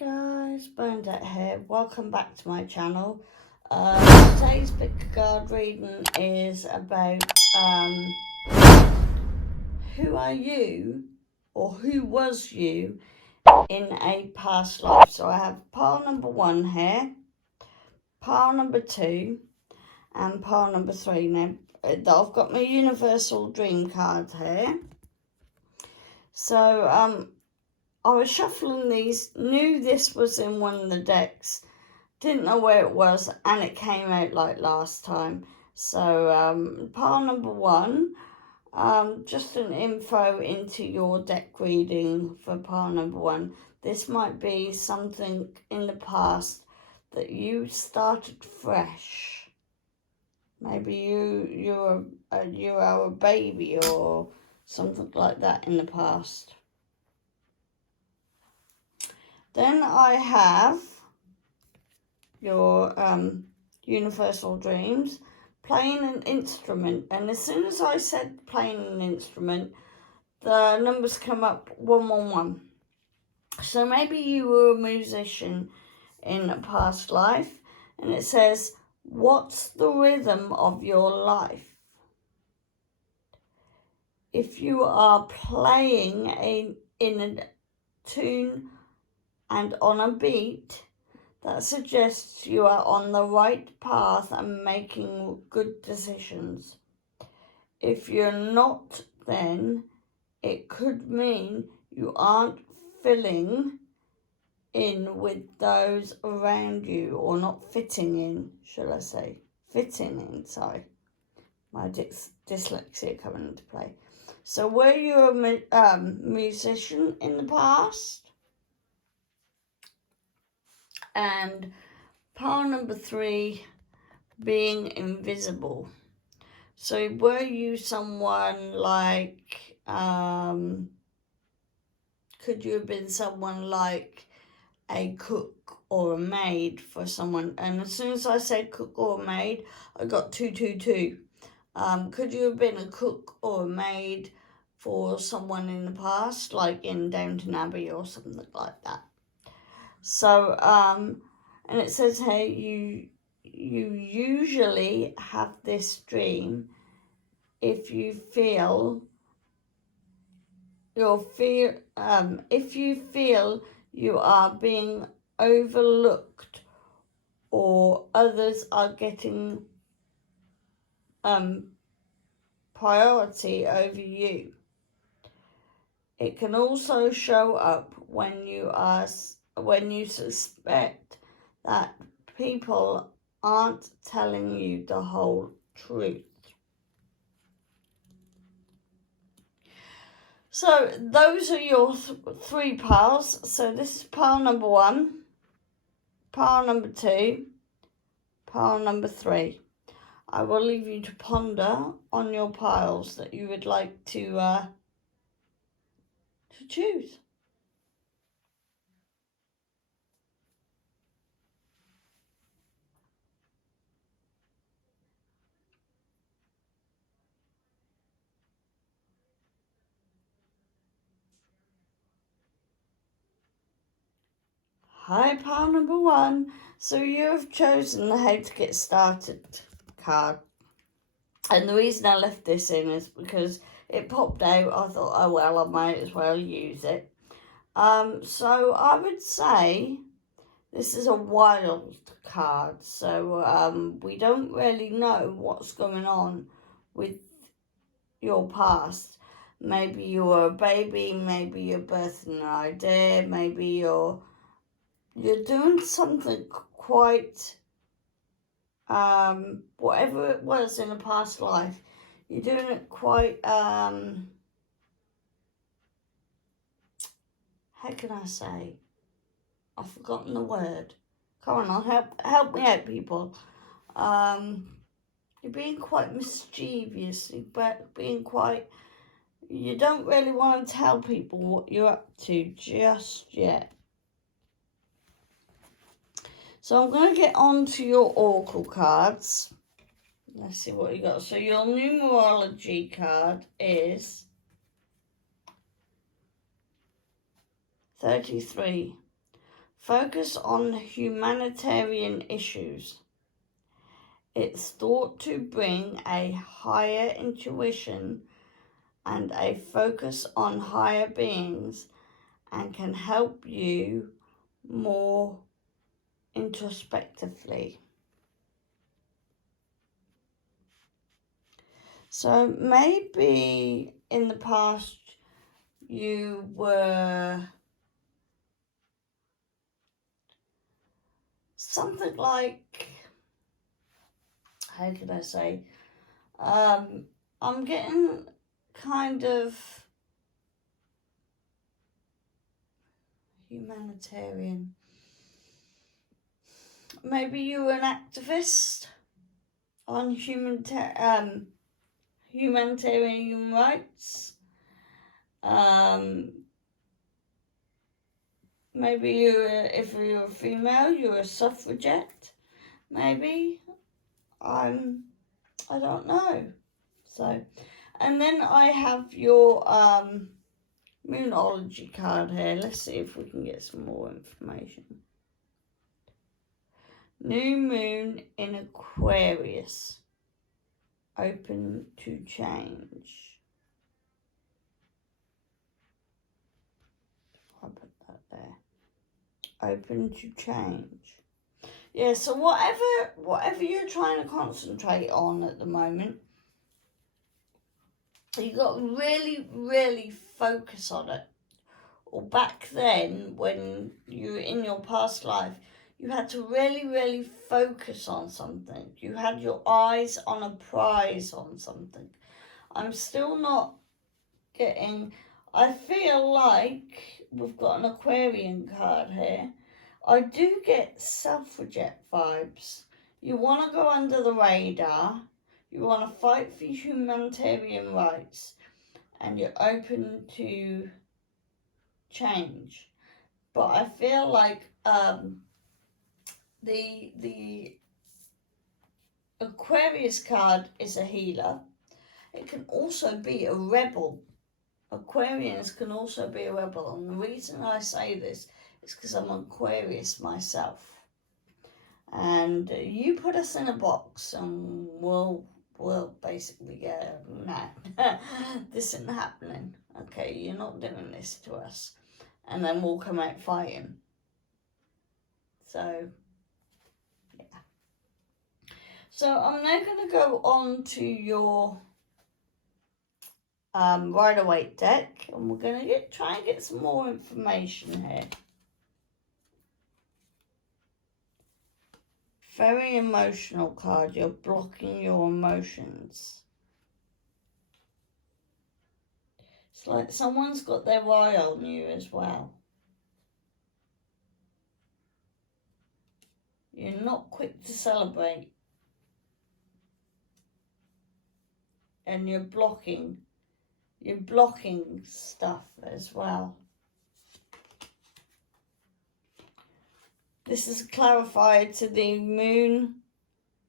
Guys, Bernadette here. Welcome back to my channel. Today's pick card reading is about who are you, or who was you in a past life. So I have pile number 1 here, pile number 2, and pile number 3. Now I've got my universal dream card here. So I was shuffling these, knew this was in one of the decks, didn't know where it was, and it came out like last time. So pile number 1, just an info into your deck reading for pile number 1. This might be something in the past that you started fresh. Maybe you are a baby or something like that in the past. Then I have your universal dreams, playing an instrument. And as soon as I said playing an instrument, the numbers come up 111. So maybe you were a musician in a past life, and it says, what's the rhythm of your life? If you are playing in a tune and on a beat, that suggests you are on the right path and making good decisions. If you're not, then it could mean you aren't filling in with those around you, or not fitting in, should I say. Fitting in, sorry. My dyslexia coming into play. So were you a musician in the past? And pile number 3, being invisible. So were you someone like, could you have been someone like a cook or a maid for someone? And as soon as I said cook or maid, I got 222. Could you have been a cook or a maid for someone in the past, like in Downton Abbey or something like that? So, and it says here, you usually have this dream if you feel you are being overlooked, or others are getting priority over you. It can also show up when you suspect that people aren't telling you the whole truth. So those are your 3 piles. So this is pile number 1, pile number 2, pile number 3. I will leave you to ponder on your piles that you would like to choose. Hi, pile number 1. So you have chosen the How to Get Started card. And the reason I left this in is because it popped out. I thought, oh well, I might as well use it. So I would say this is a wild card. So we don't really know what's going on with your past. Maybe you were a baby, maybe you're birthing an idea, maybe you're doing something quite, whatever it was in a past life, you're doing it quite, how can I say? I've forgotten the word. Come on, help me out, people. You're being quite mischievous, being quite, you don't really want to tell people what you're up to just yet. So I'm going to get on to your oracle cards. Let's see what you got. So your numerology card is 33. Focus on humanitarian issues. It's thought to bring a higher intuition and a focus on higher beings, and can help you more introspectively. So maybe in the past you were something like, how can I say, I'm getting kind of humanitarian. Maybe you were an activist on humanitarian human rights. Maybe if you're a female, you're a suffragette. Maybe I don't know. So, and then I have your Moonology card here. Let's see if we can get some more information. New moon in Aquarius. Open to change. I'll put that there. Open to change. Yeah, so whatever you're trying to concentrate on at the moment, you got to really, really focus on it. Or back then, when you were in your past life, you had to really, really focus on something. You had your eyes on a prize on something. I'm still not getting... I feel like we've got an Aquarian card here. I do get suffragette vibes. You want to go under the radar. You want to fight for humanitarian rights. And you're open to change. But I feel like the Aquarius card is a healer. It can also be a rebel. Aquarians can also be a rebel, and the reason I say this is because I'm Aquarius myself. And you put us in a box and we'll basically go, no, this isn't happening. Okay, you're not doing this to us. And then we'll come out fighting. So, yeah. So I'm now going to go on to your Rider-Waite deck, and we're going to try and get some more information here. Very emotional card. You're blocking your emotions. It's like someone's got their eye on you as well. You're not quick to celebrate. And you're blocking stuff as well. This is clarified to the new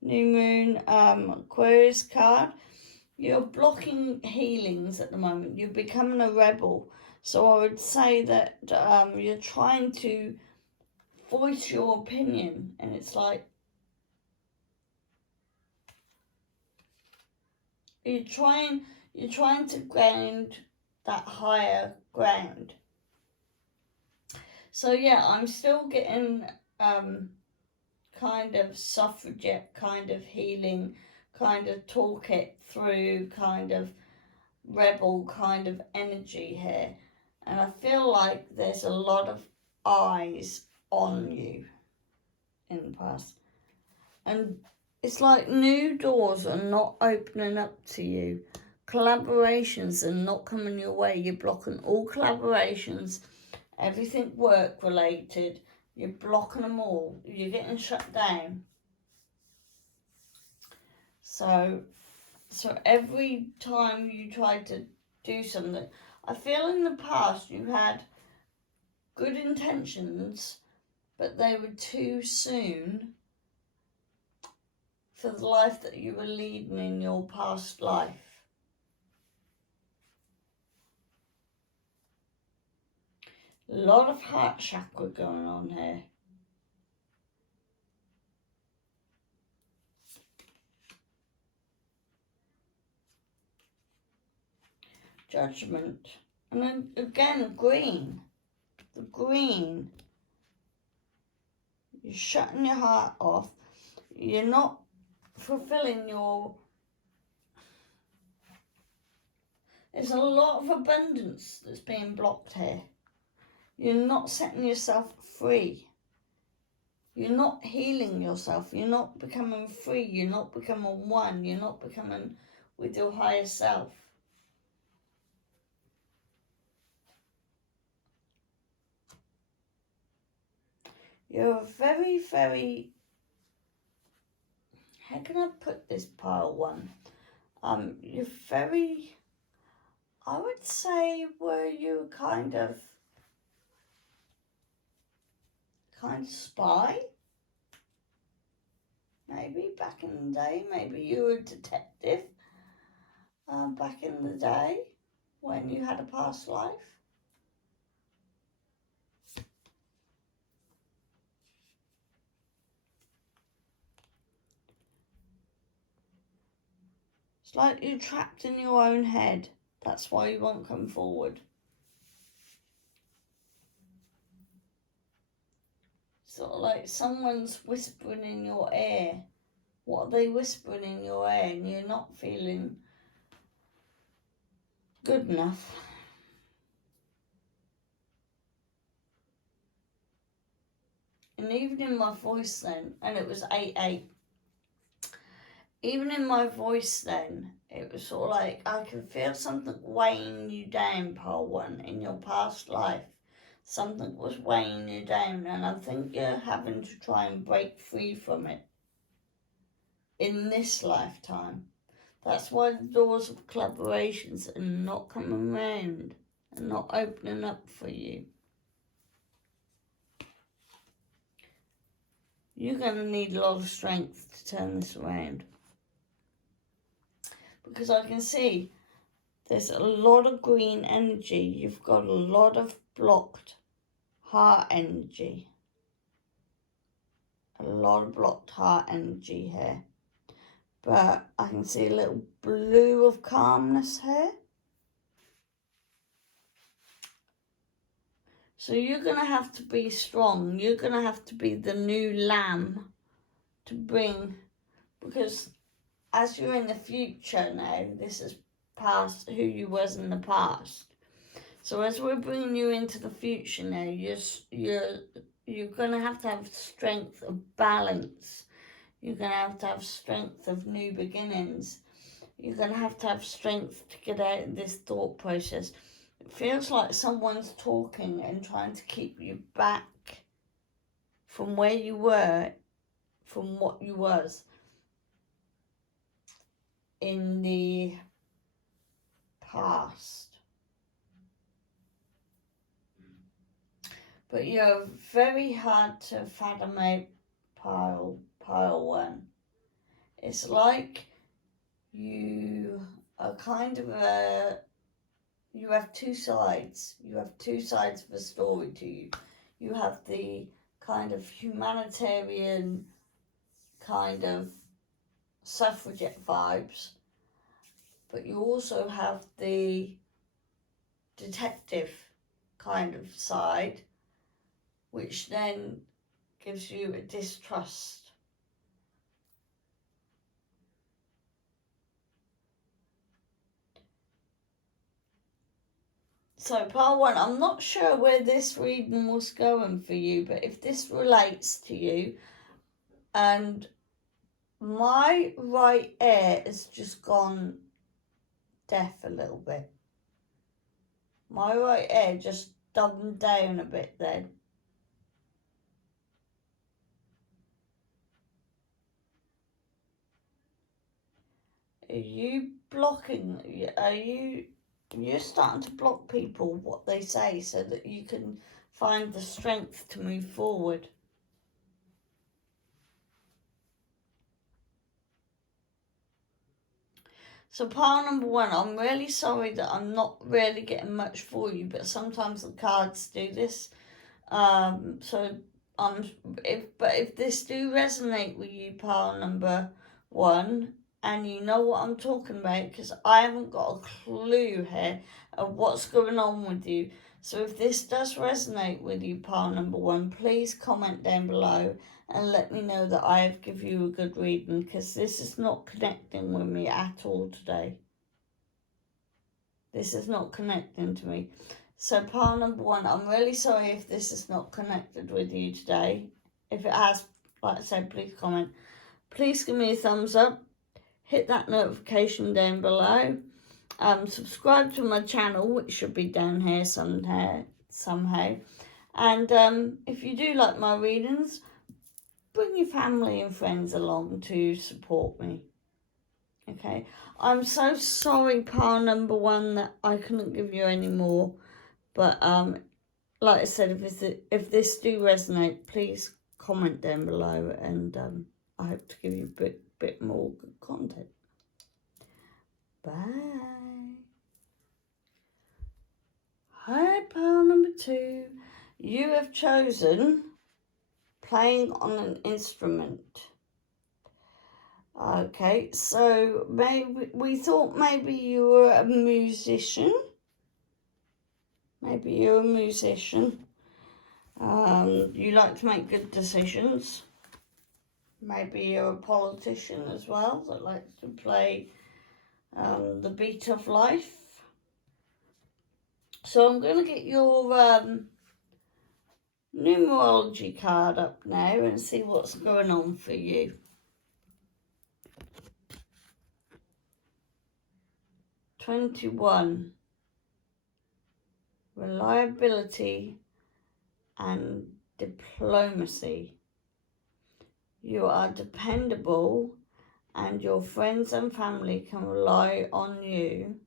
moon Aquarius card. You're blocking healings at the moment. You're becoming a rebel. So I would say that you're trying to voice your opinion, and it's like you're trying to ground that higher ground. So yeah, I'm still getting kind of suffragette, kind of healing, kind of talk it through, kind of rebel kind of energy here. And I feel like there's a lot of eyes on you in the past. And it's like new doors are not opening up to you. Collaborations are not coming your way. You're blocking all collaborations. Everything work related, you're blocking them all. You're getting shut down. So every time you try to do something, I feel in the past you had good intentions, but they were too soon for the life that you were leading in your past life. A lot of heart chakra going on here. Judgment. And then again, green. The green. You're shutting your heart off. You're not fulfilling your... There's a lot of abundance that's being blocked here. You're not setting yourself free. You're not healing yourself. You're not becoming free. You're not becoming one. You're not becoming with your higher self. You're a very, very... How can I put this, pile one? You're very... I would say, were you kind of spy? Maybe back in the day. Maybe you were a detective back in the day when you had a past life. It's like you're trapped in your own head. That's why you won't come forward. Sort of like someone's whispering in your ear. What are they whispering in your ear? And you're not feeling good enough. And even in my voice then, and it was 8-8. Even in my voice then, it was sort of like I can feel something weighing you down, pile one, in your past life. Something was weighing you down, and I think you're having to try and break free from it in this lifetime. That's why the doors of collaborations are not coming round and not opening up for you. You're going to need a lot of strength to turn this around. Because I can see there's a lot of green energy. You've got a lot of blocked heart energy. A lot of blocked heart energy here. But I can see a little blue of calmness here. So you're going to have to be strong. You're going to have to be the new lamb to bring, because as you're in the future now, this is past who you was in the past. So as we're bringing you into the future now, you're going to have strength of balance. You're going to have strength of new beginnings. You're going to have strength to get out of this thought process. It feels like someone's talking and trying to keep you back from where you were, from what you was in the past. But you're very hard to fathom out, pile one. It's like you are kind of you have two sides. You have two sides of a story to you. You have the kind of humanitarian, kind of suffragette vibes, but you also have the detective kind of side, which then gives you a distrust. So part one, I'm not sure where this reading was going for you, but if this relates to you, and my right ear has just gone deaf a little bit. My right ear just dumbed down a bit then. Are you blocking? You're starting to block people, what they say, so that you can find the strength to move forward. So pile number 1, I'm really sorry that I'm not really getting much for you, but sometimes the cards do this. If this do resonate with you, pile number 1, and you know what I'm talking about, because I haven't got a clue here of what's going on with you. So if this does resonate with you, pile number 1, please comment down below and let me know that I have given you a good reading, because this is not connecting with me at all today. This is not connecting to me. So pile number 1, I'm really sorry if this is not connected with you today. If it has, like I said, please comment. Please give me a thumbs up. Hit that notification down below. Subscribe to my channel, which should be down here somehow. And if you do like my readings, bring your family and friends along to support me. Okay, I'm so sorry, pile number 1, that I couldn't give you any more. But like I said, if this do resonate, please comment down below, and I hope to give you a bit more good content. Bye. Hi, pile number 2. You have chosen playing on an instrument. Okay, so we thought maybe you were a musician. Maybe you're a musician. You like to make good decisions. Maybe you're a politician as well that likes to play the beat of life. So I'm going to get your numerology card up now and see what's going on for you. #21. Reliability and diplomacy. You are dependable, and your friends and family can rely on you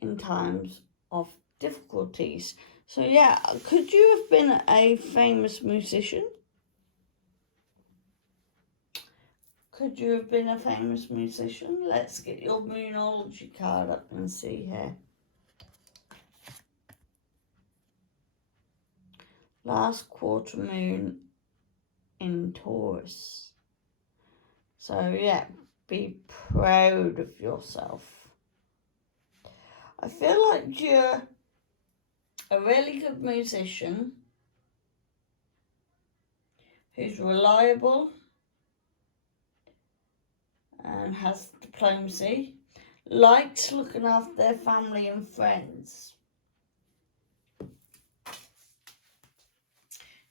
in times of difficulties. So yeah, could you have been a famous musician? Could you have been a famous musician? Let's get your Moonology card up and see here. Last quarter moon in Taurus. So yeah, be proud of yourself. I feel like you're a really good musician who's reliable and has diplomacy, likes looking after their family and friends.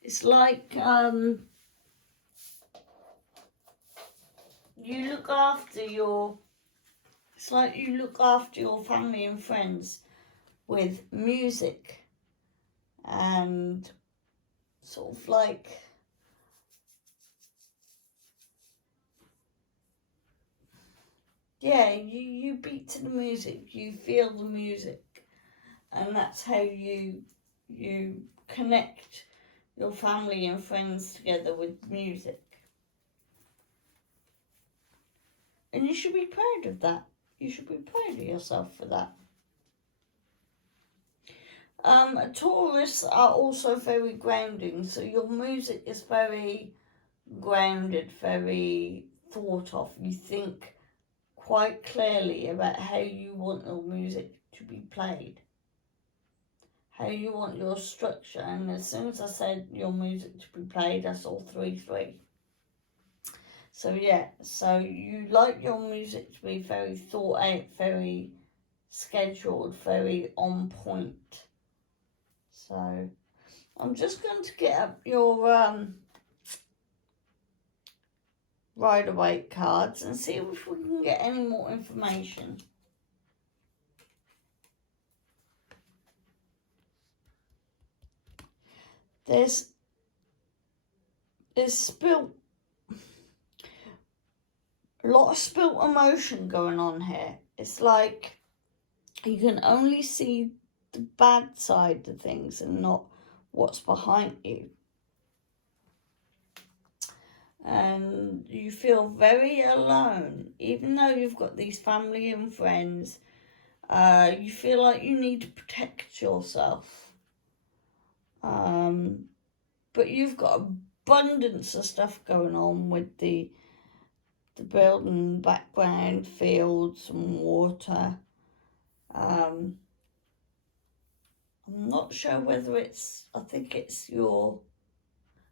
It's like you look after your family and friends with music, and sort of like, yeah, you beat to the music, you feel the music, and that's how you connect your family and friends together with music. And you should be proud of that. You should be proud of yourself for that. Taurus are also very grounding, so your music is very grounded, very thought of. You think quite clearly about how you want your music to be played, how you want your structure. And as soon as I said your music to be played, I saw 3-3. So yeah, so you like your music to be very thought out, very scheduled, very on point. So I'm just going to get up your Rider-Waite cards and see if we can get any more information. There's a lot of spilt emotion going on here. It's like you can only see the bad side of things and not what's behind you. and you feel very alone, even though you've got these family and friends. You feel like you need to protect yourself. But you've got abundance of stuff going on with the building background, fields and water. I'm not sure whether I think it's your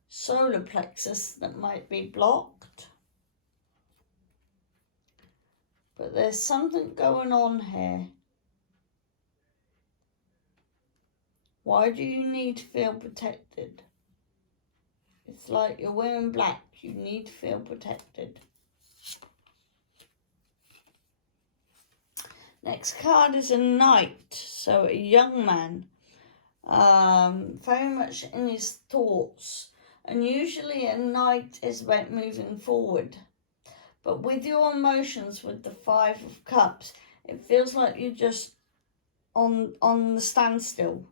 solar plexus that might be blocked. But there's something going on here. Why do you need to feel protected? It's like you're wearing black. You need to feel protected. Next card is a knight, so a young man, very much in his thoughts. And usually a knight is about moving forward. But with your emotions, with the 5 of Cups, it feels like you're just on the standstill.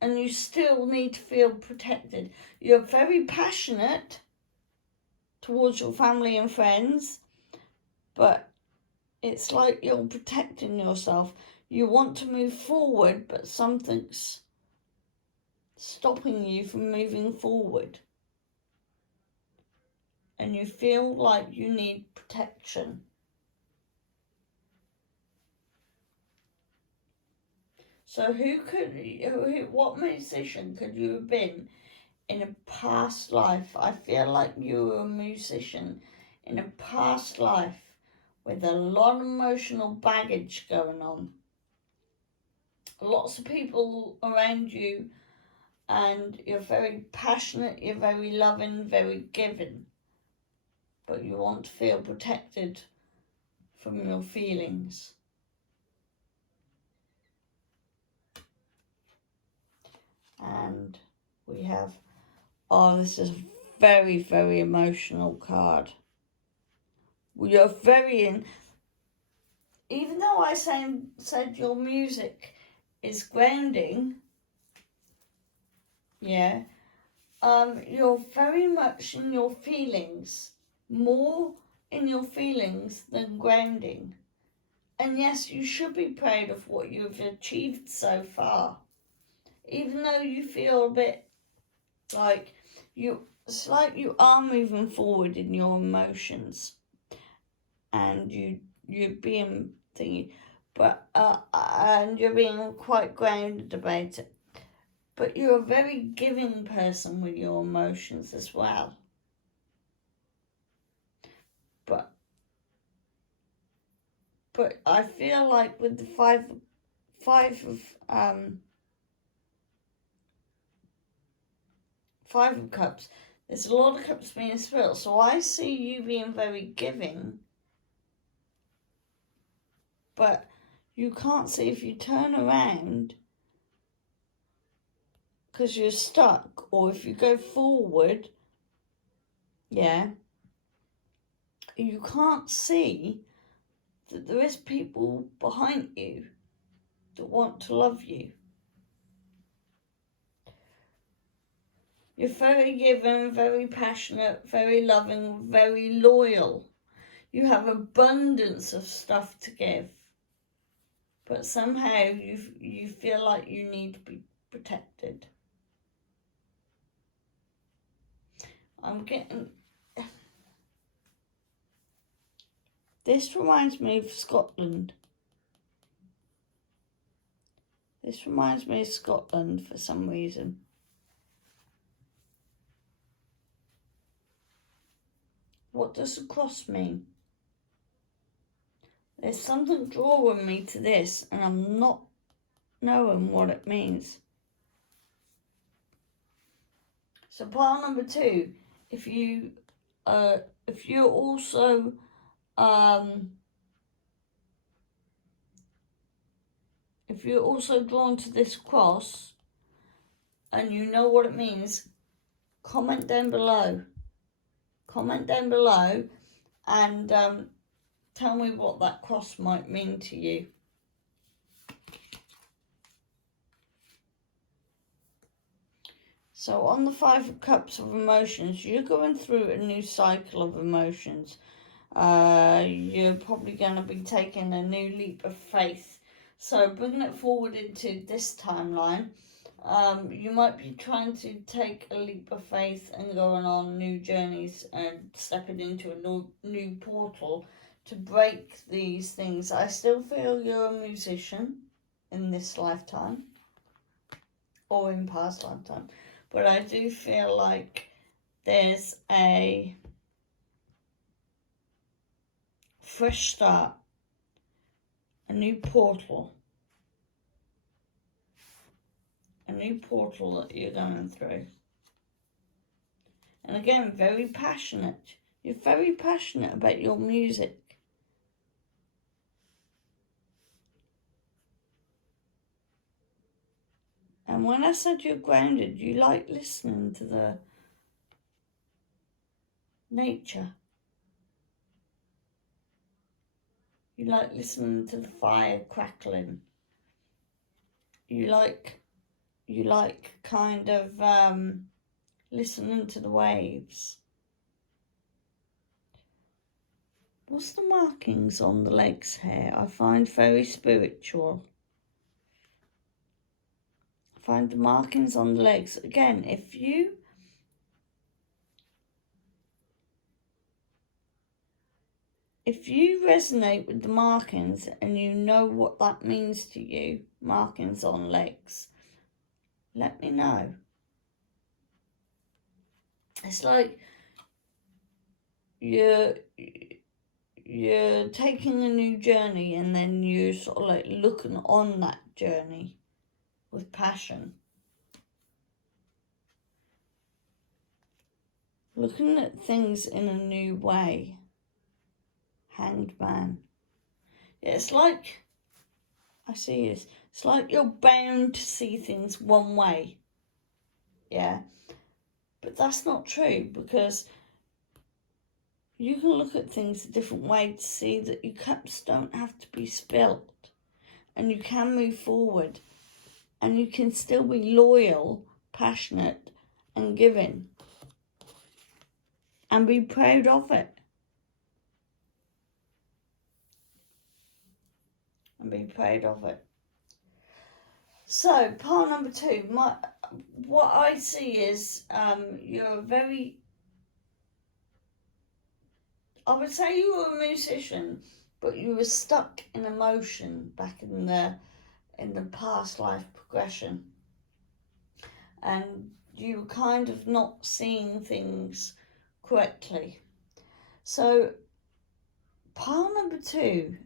And you still need to feel protected. You're very passionate towards your family and friends, but it's like you're protecting yourself. You want to move forward, but something's stopping you from moving forward. And you feel like you need protection. So what musician could you have been in a past life? I feel like you were a musician in a past life with a lot of emotional baggage going on. Lots of people around you, and you're very passionate, you're very loving, very giving, but you want to feel protected from your feelings. And we have, this is a very, very emotional card. You're very even though I said your music is grounding, yeah, you're very much in your feelings, more in your feelings than grounding. And yes, you should be proud of what you've achieved so far. Even though you feel a bit like it's like you are moving forward in your emotions, and you're being thingy, but and you're being quite grounded about it. But you're a very giving person with your emotions as well. But I feel like with the five of Cups, there's a lot of cups being spilled. So I see you being very giving, but you can't see if you turn around because you're stuck, or if you go forward, yeah, you can't see that there is people behind you that want to love you. You're very giving, very passionate, very loving, very loyal. You have abundance of stuff to give, but somehow you feel like you need to be protected. I'm getting... This reminds me of Scotland. This reminds me of Scotland for some reason. What does the cross mean? There's something drawing me to this, and I'm not knowing what it means. So pile number 2, if you're also if you're also drawn to this cross and you know what it means, comment down below. Comment down below and tell me what that cross might mean to you. So on the Five of Cups of emotions, you're going through a new cycle of emotions. You're probably going to be taking a new leap of faith. So bringing it forward into this timeline, you might be trying to take a leap of faith and going on new journeys and stepping into a new portal to break these things. I still feel you're a musician in this lifetime or in past lifetime, but I do feel like there's a fresh start, a new portal that you're going through. And again, very passionate. You're very passionate about your music. And when I said you're grounded, you like listening to the nature. You like listening to the fire crackling. You like kind of listening to the waves. What's the markings on the legs here? I find very spiritual. I find the markings on the legs. Again, if you resonate with the markings and you know what that means to you, markings on legs, let me know. It's like you're taking a new journey and then you're sort of like looking on that journey with passion. Looking at things in a new way. Hanged man. Yeah, it's like, I see this, it's like you're bound to see things one way. Yeah. But that's not true, because you can look at things a different way to see that your cups don't have to be spilt. And you can move forward. And you can still be loyal, passionate, and giving. And be proud of it. And be proud of it. So, part number 2. What I see is you're a very... I would say you were a musician, but you were stuck in emotion back in the past life progression. And you were kind of not seeing things correctly. So, part number 2,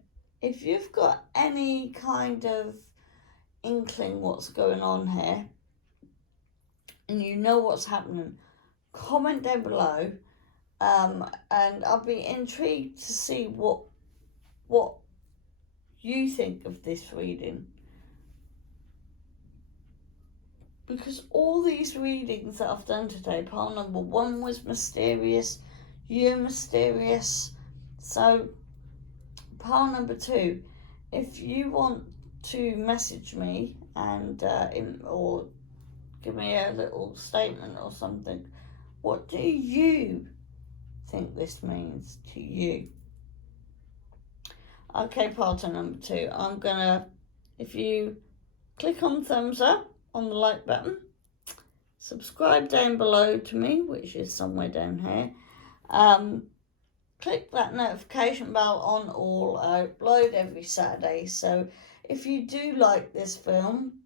if you've got any kind of inkling what's going on here, and you know what's happening, comment down below, and I'll be intrigued to see what you think of this reading. Because all these readings that I've done today, part number 1 was mysterious, you're mysterious. So, part number 2, if you want to message me and or give me a little statement or something, what do you think this means to you? Okay, part number 2, I'm gonna, if you click on thumbs up on the like button, subscribe down below to me, which is somewhere down here, click that notification bell on all. I upload every Saturday, so if you do like this film,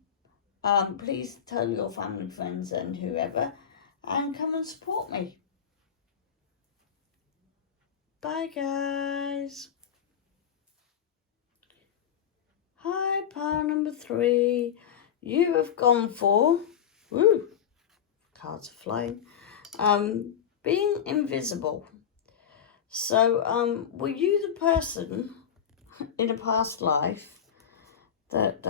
please tell your family, friends and whoever, and come and support me. Bye guys. Hi, pile number 3. You have gone for, woo, cards are flying, being invisible. So, were you the person in a past life that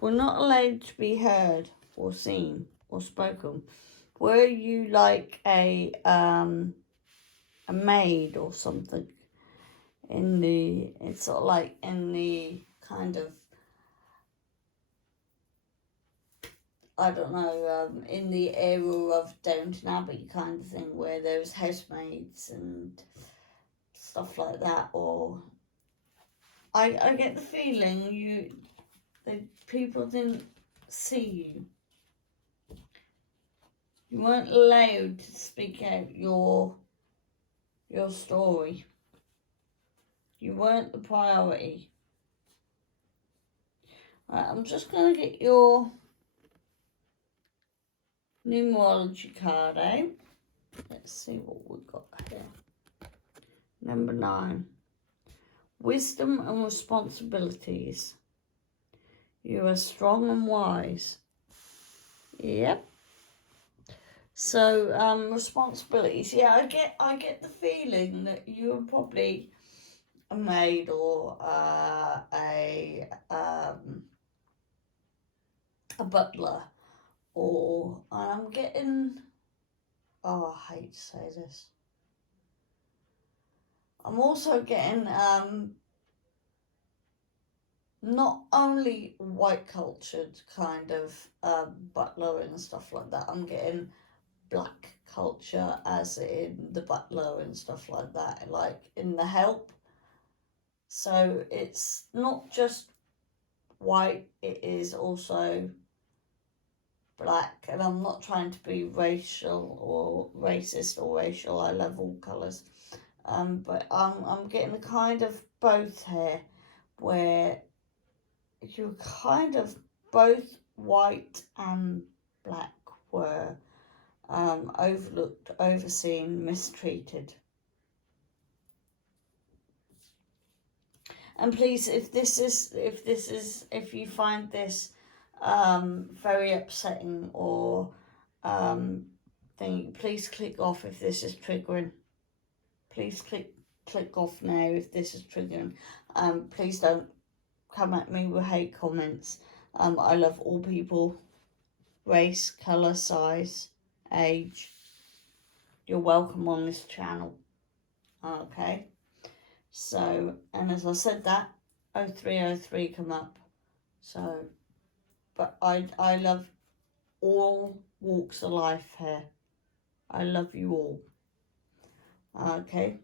were not allowed to be heard or seen or spoken? Were you like a maid or something it's sort of like in the kind of, I don't know, in the era of Downton Abbey kind of thing, where there was housemaids and stuff like that. Or I get the feeling the people didn't see you. You weren't allowed to speak out your story. You weren't the priority. Right, I'm just going to get your numerology card out. Let's see what we've got here. Number 9. Wisdom and responsibilities. You are strong and wise. Yep. So, responsibilities. Yeah, I get the feeling that you are probably a maid or a butler, or I'm getting. Oh, I hate to say this. I'm also getting not only white cultured kind of butler and stuff like that. I'm getting black culture, as in the butler and stuff like that, like in the help. So it's not just white, it is also black. And I'm not trying to be racial or racist or racial. I love all colours. But I'm getting a kind of both here, where you're kind of both white and black were overlooked, overseen, mistreated. And please, if you find this very upsetting or thing, please click off if this is triggering. Please click off now if this is triggering. Please don't come at me with hate comments. I love all people, race, colour, size, age. You're welcome on this channel. Okay. So, and as I said that, 0303 come up. So, but I love all walks of life here. I love you all. Okay.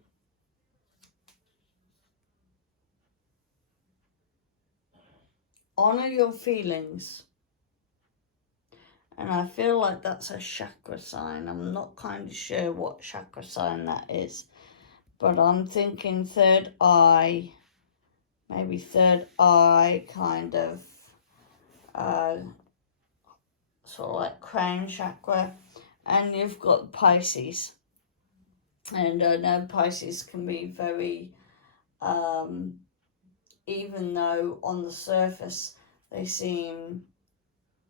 Honor your feelings. And I feel like that's a chakra sign. I'm not kind of sure what chakra sign that is. But I'm thinking third eye, maybe third eye kind of, sort of like crown chakra. And you've got Pisces. And I know Pisces can be very, even though on the surface they seem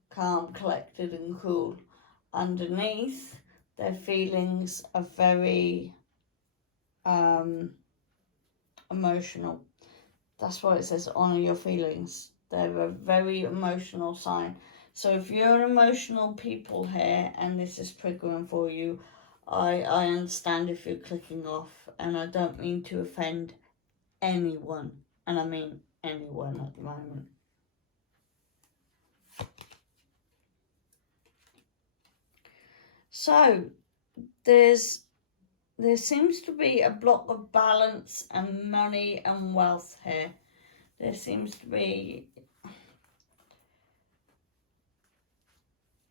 calm, collected and cool, underneath their feelings are very emotional. That's why it says honor your feelings. They're a very emotional sign. So if you're an emotional people here and this is triggering for you, I understand if you're clicking off, and I don't mean to offend anyone, and I mean anyone at the moment. So there seems to be a block of balance and money and wealth here. There seems to be,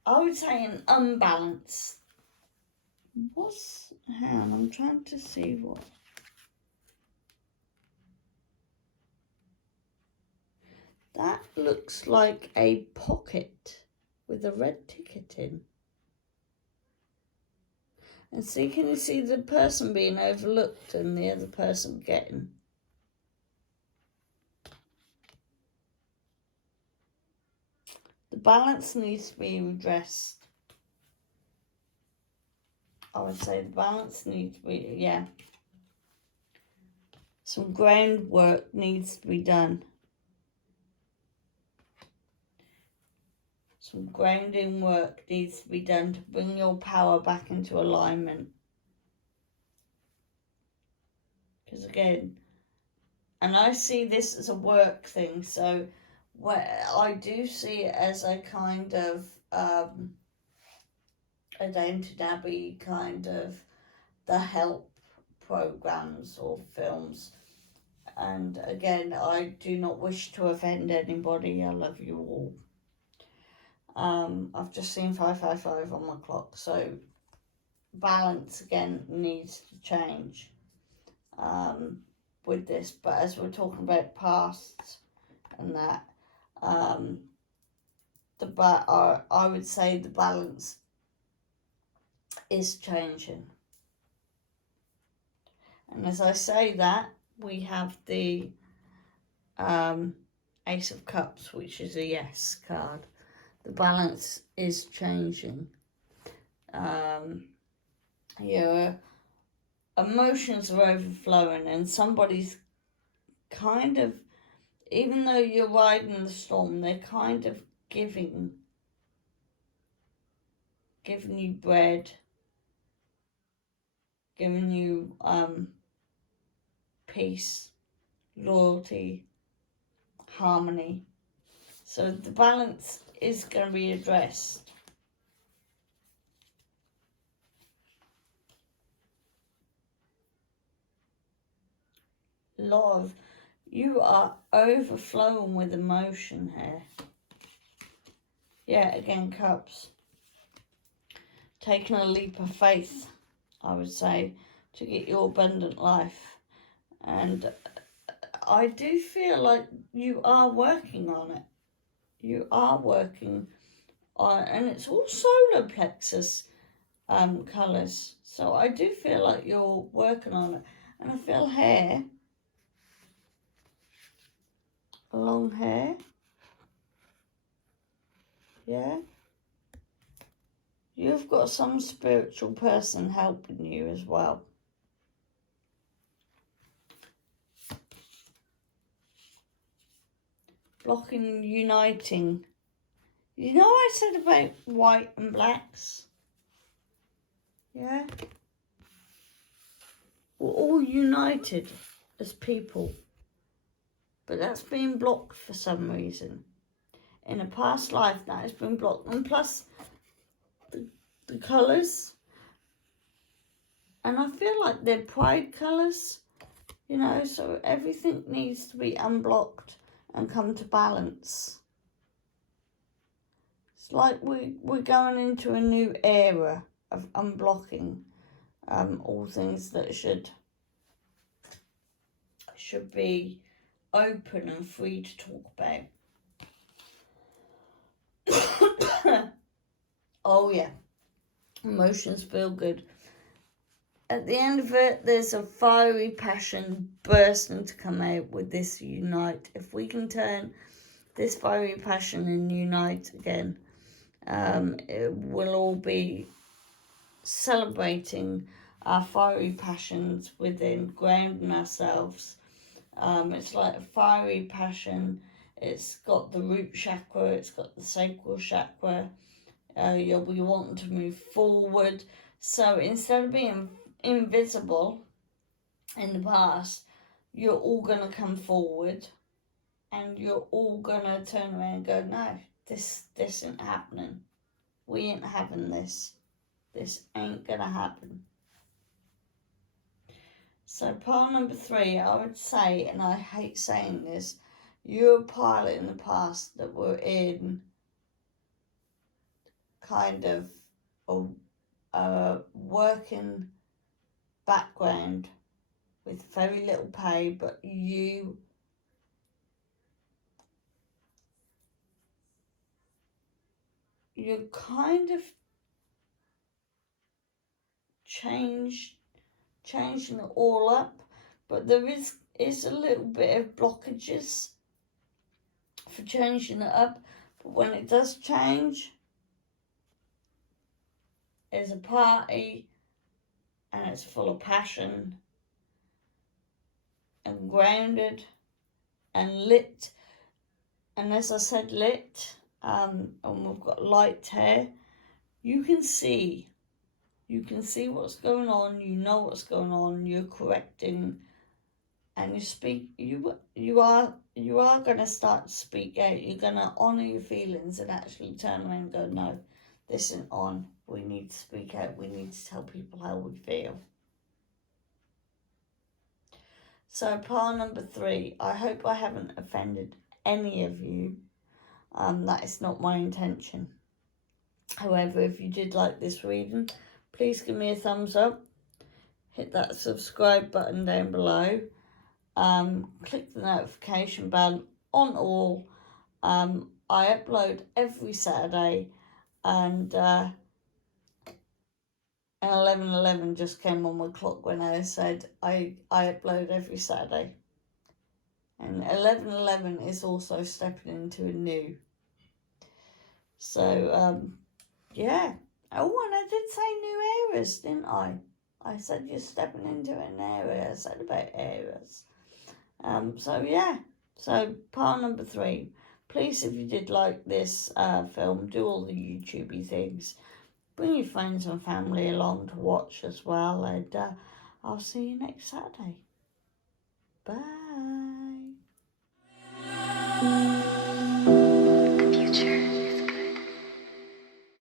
I would say, an unbalance. Hang on, I'm trying to see what. That looks like a pocket with a red ticket in. And see, can you see the person being overlooked and the other person getting? The balance needs to be redressed. I would say the balance needs to be, yeah. Some groundwork needs to be done. Some grounding work needs to be done to bring your power back into alignment. Because again, and I see this as a work thing, so I do see it as a kind of a Downton Abbey kind of the help programs or films. And again, I do not wish to offend anybody. I love you all. I've just seen 555 on my clock, so balance again needs to change with this. But as we're talking about past and that, I would say the balance is changing. And as I say that, we have the Ace of Cups, which is a yes card. The balance is changing. Your emotions are overflowing, and somebody's kind of, even though you're riding the storm, they're kind of giving you bread, giving you peace, loyalty, harmony. So the balance is going to be addressed. Love, you are overflowing with emotion here. Yeah, again, Cups. Taking a leap of faith, I would say, to get your abundant life. And I do feel like you are working on it. You are working on it, and it's all solar plexus colours. So I do feel like you're working on it. And I feel hair. Long hair. Yeah. You've got some spiritual person helping you as well. Blocking, uniting. You know I said about white and blacks? Yeah? We're all united as people. But that's been blocked for some reason. In a past life, that has been blocked. And plus, the colours. And I feel like they're pride colours. You know, so everything needs to be unblocked and come to balance. It's like we're going into a new era of unblocking all things that should be open and free to talk about. Oh yeah, emotions feel good. At the end of it, there's a fiery passion bursting to come out with this unite. If we can turn this fiery passion and unite again, it will all be celebrating our fiery passions within, grounding ourselves. It's like a fiery passion. It's got the root chakra, it's got the sacral chakra. You'll be wanting to move forward. So instead of being invisible in the past, you're all going to come forward and you're all going to turn around and go, no, this ain't happening. We ain't having this. This ain't going to happen. So pile number 3, I would say, and I hate saying this, you're a pilot in the past that were in kind of a working background with very little pay, but you're kind of changing it all up, but there is a little bit of blockages for changing it up. But when it does change, there's a party and it's full of passion and grounded and lit. And as I said, lit, and we've got light hair. You can see what's going on. You know what's going on. You're correcting and you are going to start to speak out. You're going to honor your feelings and actually turn around and go, no, this isn't on. We need to speak out. We need to tell people how we feel. So pile number 3, I hope I haven't offended any of you. That is not my intention. However, if you did like this reading, please give me a thumbs up. Hit that subscribe button down below. Click the notification bell on all. I upload every Saturday, and 11:11 just came on my clock when I said I upload every Saturday. And 11:11 is also stepping into a new. So, yeah. Oh, and I did say new eras, didn't I? I said you're stepping into an area. I said about eras. So, yeah. So, part number 3. Please, if you did like this film, do all the YouTubey things. Bring your friends and family along to watch as well. And I'll see you next Saturday. Bye.